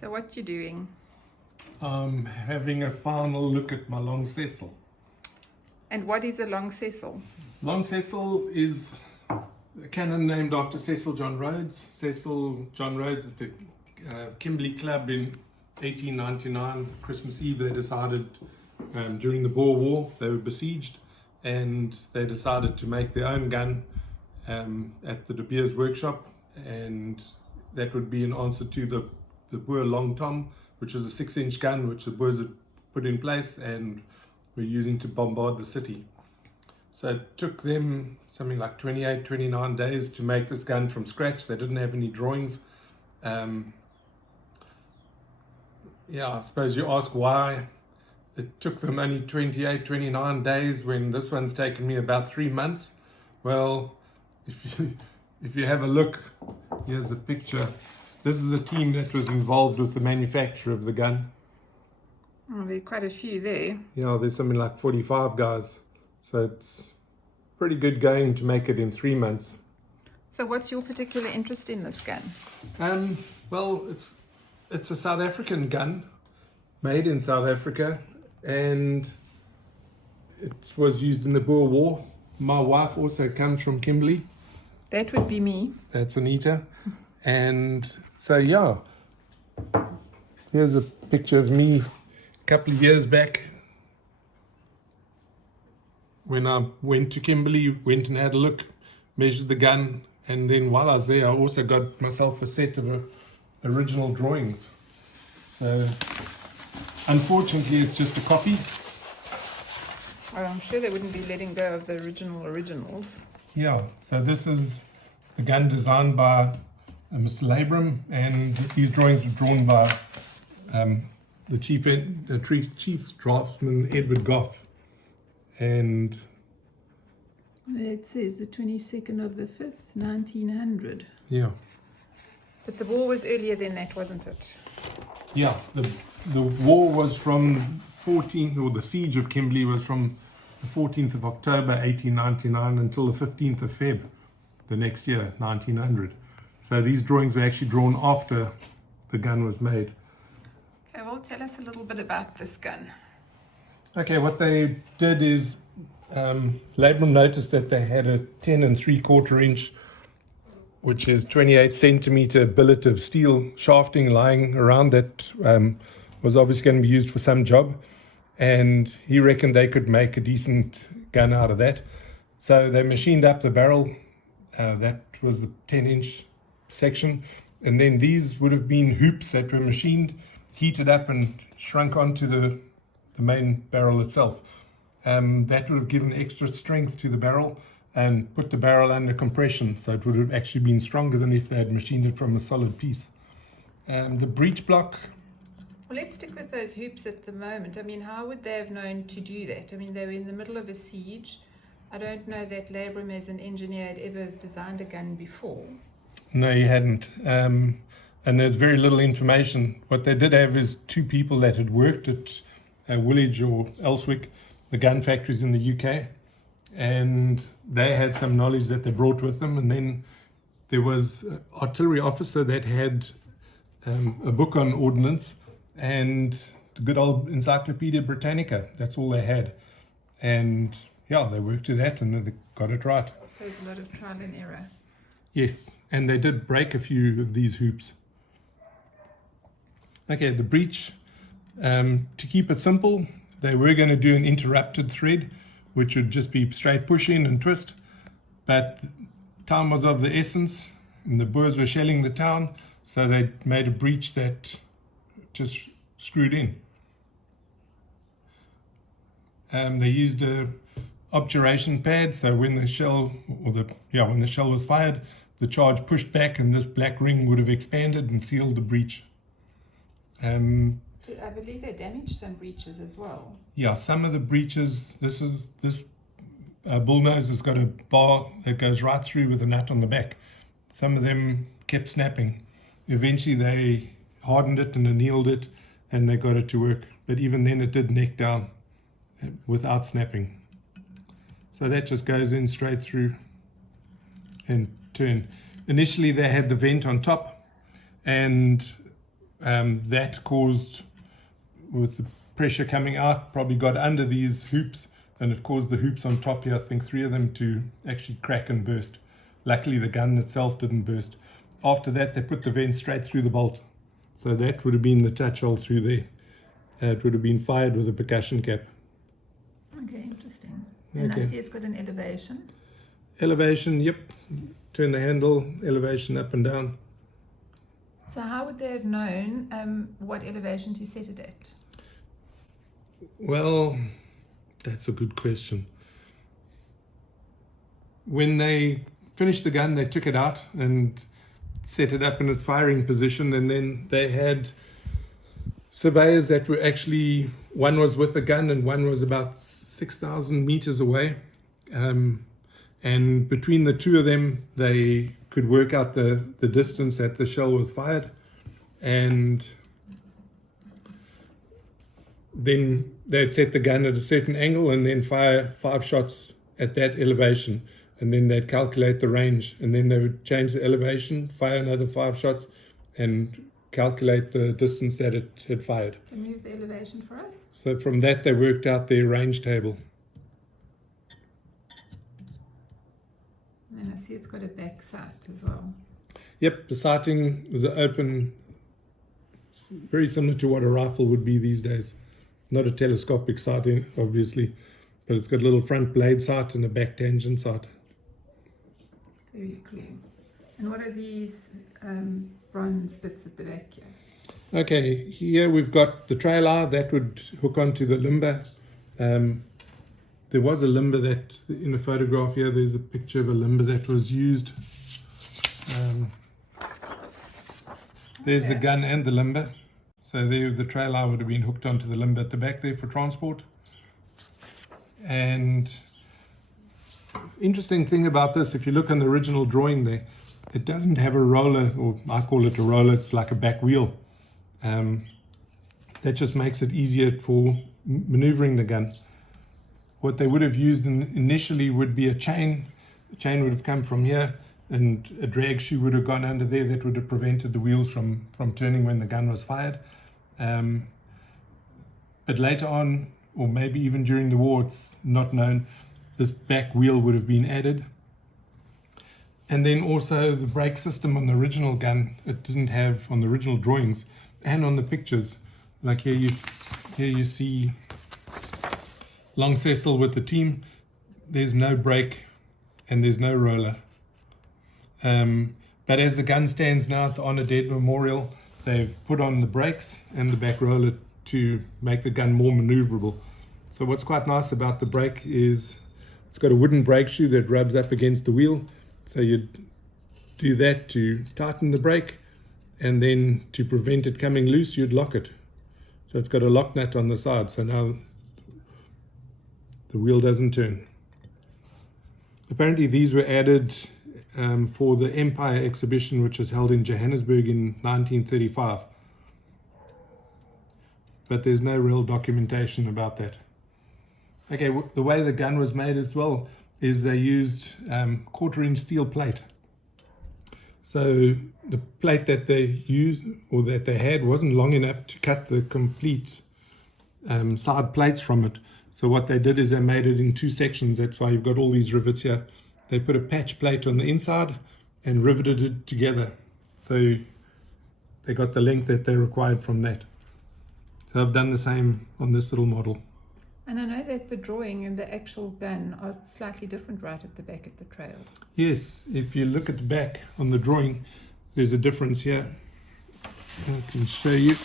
So what you doing? I'm having a final look at my Long Cecil. And what is a Long Cecil? Long Cecil is a cannon named after Cecil John Rhodes. Cecil John Rhodes at the Kimberley Club in 1899, Christmas Eve, they decided during the Boer War, they were besieged and they decided to make their own gun at the De Beers workshop, and that would be an answer to the Boer Long Tom, which was a 6-inch gun which the Boers had put in place and were using to bombard the city. So it took them something like 28, 29 days to make this gun from scratch. They didn't have any drawings. I suppose you ask why it took them only 28, 29 days when this one's taken me about 3 months. Well, if you have a look, here's the picture. This is a team that was involved with the manufacture of the gun. Oh, there are quite a few there. Yeah, there's something like 45 guys. So it's pretty good going to make it in 3 months. So what's your particular interest in this gun? Well, it's a South African gun, made in South Africa, and it was used in the Boer War. My wife also comes from Kimberley. That would be me. That's Anita. And so, yeah, here's a picture of me a couple of years back when I went to Kimberley, went and had a look, measured the gun, and then while I was there, I also got myself a set of original drawings. So, unfortunately, it's just a copy. Well, I'm sure they wouldn't be letting go of the originals. Yeah, so this is the gun designed by Mr. Labram, and these drawings were drawn by the chief draftsman Edward Goff. And it says the 22nd of the 5th, 1900. yeah, But the war was earlier than that, wasn't it? yeah, the war was from 14th, or the siege of Kimberley was from the 14th of October 1899 until the 15th of Feb the next year, 1900. So these drawings were actually drawn after the gun was made. Okay, well, tell us a little bit about this gun. Okay, what they did is Labram noticed that they had a 10 3/4 inch, which is 28 centimeter billet of steel shafting lying around that was obviously going to be used for some job, and he reckoned they could make a decent gun out of that. So they machined up the barrel, that was the 10-inch section, and then these would have been hoops that were machined, heated up and shrunk onto the main barrel itself. That would have given extra strength to the barrel and put the barrel under compression, so it would have actually been stronger than if they had machined it from a solid piece. The breech block. Well, let's stick with those hoops at the moment. I mean, how would they have known to do that? I mean, they were in the middle of a siege. I don't know that Labram as an engineer had ever designed a gun before. No, he hadn't. And there's very little information. What they did have is 2 people that had worked at Woolwich or Elswick, the gun factories in the UK, and they had some knowledge that they brought with them. And then there was an artillery officer that had a book on ordnance and the good old Encyclopedia Britannica. That's all they had. And yeah, they worked to that and they got it right. I suppose a lot of trial and error. Yes, and they did break a few of these hoops. Okay, the breech. To keep it simple, they were going to do an interrupted thread, which would just be straight push in and twist. But time was of the essence, and the Boers were shelling the town, so they made a breech that just screwed in. They used a obturation pad, so when the shell was fired, the charge pushed back, and this black ring would have expanded and sealed the breech. I believe they damaged some breeches as well. Yeah, some of the breeches, this bullnose has got a bar that goes right through with a nut on the back. Some of them kept snapping. Eventually they hardened it and annealed it, and they got it to work. But even then it did neck down without snapping. So that just goes in straight through and turn. Initially they had the vent on top, and that caused, with the pressure coming out, probably got under these hoops, and it caused the hoops on top here, I think 3 of them, to actually crack and burst. Luckily the gun itself didn't burst. After that they put the vent straight through the bolt, so that would have been the touch hole through there. It would have been fired with a percussion cap. Okay, interesting. And Okay. I see it's got an elevation. Elevation, yep, turn the handle, elevation up and down. So how would they have known what elevation to set it at? Well, that's a good question. When they finished the gun, they took it out and set it up in its firing position, and then they had surveyors that were actually, one was with a gun and one was about 6,000 meters away. And between the two of them, they could work out the distance that the shell was fired. And then they'd set the gun at a certain angle and then fire 5 shots at that elevation. And then they'd calculate the range. And then they would change the elevation, fire another 5 shots, and calculate the distance that it had fired. Can you move the elevation for us? So from that, they worked out their range table. And I see it's got a back sight as well. Yep, the sighting was an open, very similar to what a rifle would be these days. Not a telescopic sighting, obviously, but it's got a little front blade sight and a back tangent sight. Very cool. And what are these bronze bits at the back here? Okay, here we've got the trailer that would hook onto the limber. There was a limber that, in a photograph here, there's a picture of a limber that was used. There's the gun and the limber. So there, the trailer would have been hooked onto the limber at the back there for transport. And interesting thing about this, if you look on the original drawing there, it doesn't have a roller, or I call it a roller, it's like a back wheel. That just makes it easier for maneuvering the gun. What they would have used initially would be a chain. The chain would have come from here, and a drag shoe would have gone under there that would have prevented the wheels from turning when the gun was fired. But later on, or maybe even during the war, it's not known, this back wheel would have been added. And then also the brake system on the original gun, it didn't have on the original drawings and on the pictures. Like here you see Long Cecil with the team. There's no brake and there's no roller. But as the gun stands now at the Honor Dead Memorial, they've put on the brakes and the back roller to make the gun more maneuverable. So what's quite nice about the brake is it's got a wooden brake shoe that rubs up against the wheel. So you'd do that to tighten the brake, and then to prevent it coming loose, you'd lock it. So it's got a lock nut on the side, so now the wheel doesn't turn. Apparently these were added for the Empire exhibition, which was held in Johannesburg in 1935. But there's no real documentation about that. Okay, the way the gun was made as well is they used 1/4-inch steel plate. So the plate that they used, or that they had, wasn't long enough to cut the complete side plates from it. So what they did is they made it in 2 sections. That's why you've got all these rivets here. They put a patch plate on the inside and riveted it together. So they got the length that they required from that. So I've done the same on this little model. And I know that the drawing and the actual gun are slightly different right at the back at the trail. Yes, if you look at the back on the drawing, there's a difference here. I can show you.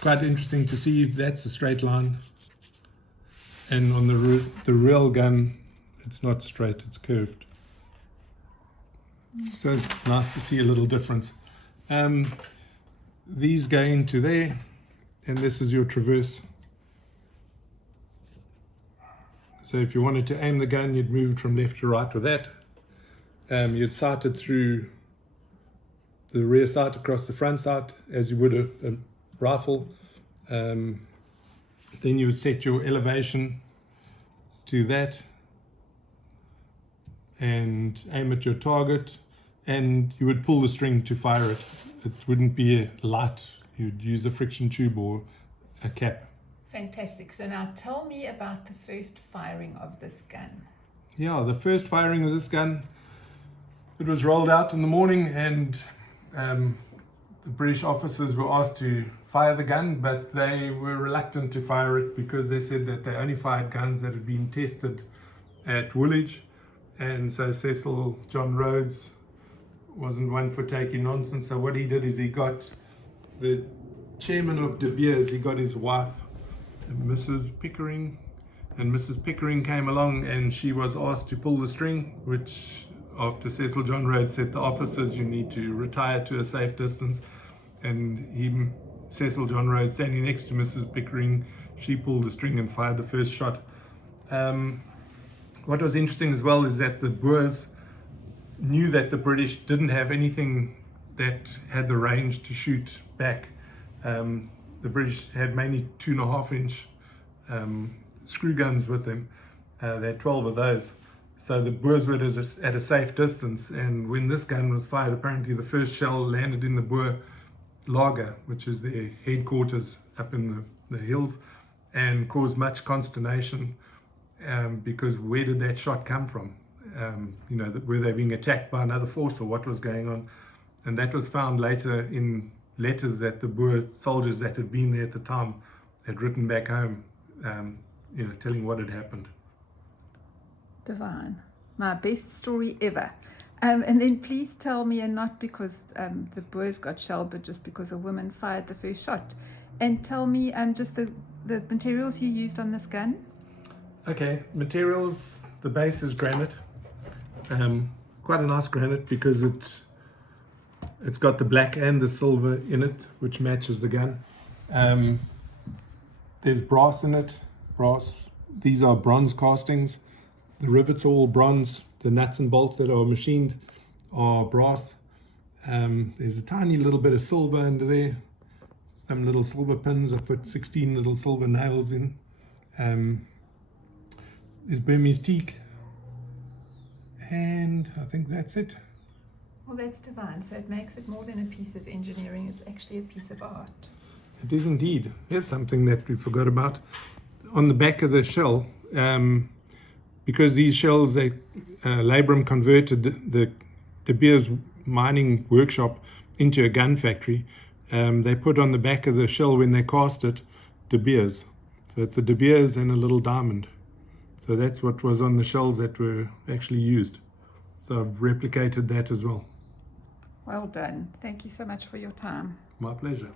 Quite interesting to see, that's a straight line. And on the real gun, it's not straight, it's curved. So it's nice to see a little difference. These go into there, and this is your traverse. So if you wanted to aim the gun, you'd move it from left to right with that. You'd sight it through the rear sight across the front sight, as you would a rifle. Then you would set your elevation to that, and aim at your target, and you would pull the string to fire it. It wouldn't be light. You'd use a friction tube or a cap. Fantastic. So now tell me about the first firing of this gun. Yeah, the first firing of this gun, it was rolled out in the morning, and the British officers were asked to fire the gun, but they were reluctant to fire it because they said that they only fired guns that had been tested at Woolwich. And so Cecil John Rhodes wasn't one for taking nonsense. So what he did is he got the chairman of De Beers, he got his wife, Mrs. Pickering, and Mrs. Pickering came along, and she was asked to pull the string, which after Cecil John Rhodes said, the officers, you need to retire to a safe distance. And Cecil John Rhodes standing next to Mrs. Pickering, she pulled the string and fired the first shot. What was interesting as well is that the Boers knew that the British didn't have anything that had the range to shoot back. The British had mainly 2.5-inch screw guns with them. They had 12 of those. So the Boers were at a safe distance, and when this gun was fired, apparently the first shell landed in the Boer lager, which is their headquarters up in the hills, and caused much consternation because where did that shot come from? Were they being attacked by another force, or what was going on? And that was found later in letters that the Boer soldiers that had been there at the time had written back home, telling what had happened. Divine. My best story ever. And then please tell me, and not because the Boers got shelled, but just because a woman fired the first shot. And tell me just the materials you used on this gun. Okay, materials, the base is granite. Quite a nice granite because it's got the black and the silver in it, which matches the gun. There's brass in it. Brass. These are bronze castings. The rivets are all bronze. The nuts and bolts that are machined are brass. There's a tiny little bit of silver under there. Some little silver pins. I put 16 little silver nails in. There's Burmese teak. And I think that's it. Well, that's divine. So it makes it more than a piece of engineering. It's actually a piece of art. It is indeed. Here's something that we forgot about. On the back of the shell, because these shells, Labrum converted the De Beers mining workshop into a gun factory. They put on the back of the shell when they cast it, De Beers. So it's a De Beers and a little diamond. So that's what was on the shells that were actually used. So I've replicated that as well. Well done. Thank you so much for your time. My pleasure.